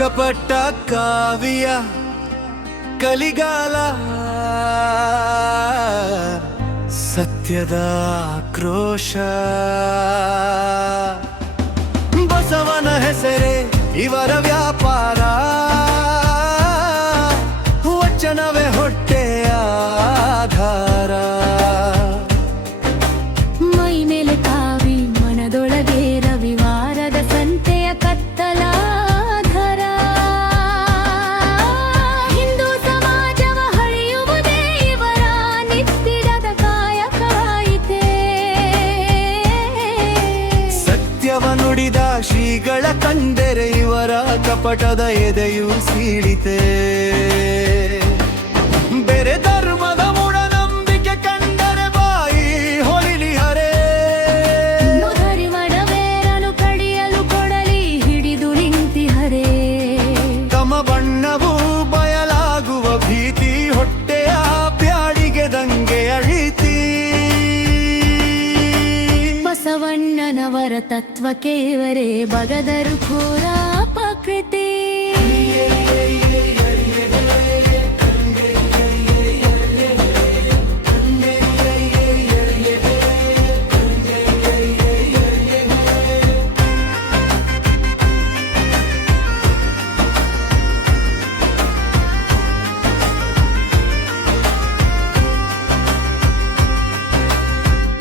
ಕಪಟ ಕಾವ್ಯ ಕಲಿಗಾಲ ಸತ್ಯದ ಆಕ್ರೋಶ ಬಸವನ ಹೆಸರೇ ಇವರ ವ್ಯಾಪಾರ ವಚನವೇ ಹೊಟ್ಟೆಯ ಆಧಾರ ಮೈ ಮೇಲೆ ಕಾವಿ ಮನದೊಳಗೆ ರವಿವಾರದ ಸಂತೆಯ ಕತ್ತಲಾಧರ ಹಿಂದೂ ಸಮಾಜವ ಹಳೆಯುವುದೇ ಇವರ ನಿತ್ಯದ ಕಾಯಕವಾಯಿತೆ ಸತ್ಯವ ನುಡಿದ ಶ್ರೀಗಳ ಕಂಡರೆ ಇವರ ಕಪಟದ ಎದೆಯು ಸೀಳಿತೆ ಬೇರೆ ಧರ್ಮದ ಮೂಢನಂಬಿಕೆ ಕಂಡರೆ ಬಾಯಿ ಹೊಲಿಲಿ ಹರೇ ಮುದರಿವಡವೇರಲು ಕಡಿಯಲು ಕೊಡಲಿ ಹಿಡಿದು ನಿಂತಿಹರೇ ತಮ್ಮ ಬಣ್ಣವು ಬಯಲಾಗುವ ಭೀತಿ ಹೊಟ್ಟೆಯ ಬ್ಯಾಡಿಗೆ ದಂಗೆಯ ರೀತಿ ಬಸವಣ್ಣನವರ ತತ್ವಕ್ಕೆ ಇವರೇ ಬಗದರು ಘೋರ ಅಪಕೃತಿ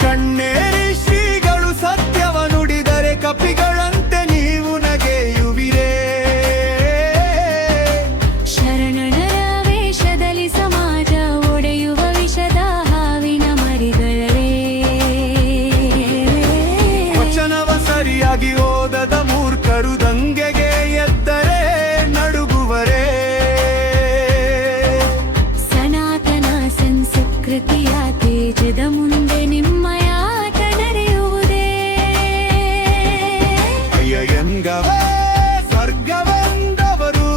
ಕಣ್ಣೇರಿ ಶ್ರೀಗಳು ಸತ್ಯವ ನುಡಿದರೆ ಕಪಿಗಳಂತೆ ನೀವು ನಗೆಯುವಿರೇ ಶರಣರ ವೇಷದಲ್ಲಿ ಸಮಾಜ ಒಡೆಯುವ ವಿಷದ ಹಾವಿನ ಮರಿಗಳೇ ವಚನವ ಸರಿಯಾಗಿ ಓದದ ಮೂರ್ಖರು ದಂಗೆಗೆ ಎದ್ದರೆ ನಡುಗುವರೇ ಸನಾತನ ಸಂಸ್ಕೃತಿಯ ತೇಜದ ಮುಂದೆ ನಿಮ್ಮಯ ಆಟ ನಡೆಯುವುದೇ ಅಯ್ಯ ಎಂಗವೇ ಸ್ವರ್ಗವೆಂದವರು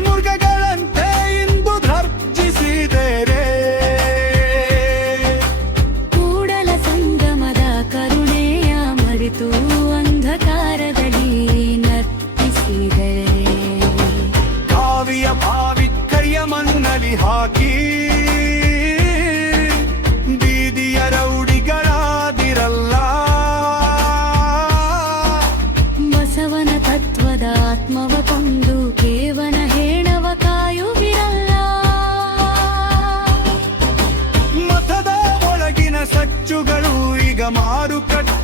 ಮುರ್ಗಗಳಂತೆ ಇಂದು ಧರ್ಜಿಸಿದರೆ ಕೂಡಲ ಸಂಗಮದ ಕರುಣೆಯ ಮರೆತು ಅಂಧಕಾರದಲ್ಲಿ ನರ್ತಿಸಿದರೆ ಕಾವಿಯ ಭಾವಿಕರ್ಯ ಮಣ್ಣಲಿ ಹಾಕಿ ಬೀದಿಯ ರೌಡಿಗಳಾದಿರಲ್ಲ ಬಸವನ ತತ್ವದ ಆತ್ಮವ ಕೊಂದು ಕೇವನ ಹೇಣವ ಕಾಯುವಿರಲ್ಲ ಮತದ ಒಳಗಿನ ಸಚ್ಚುಗಳು ಈಗ ಮಾರುಕಟ್ಟೆ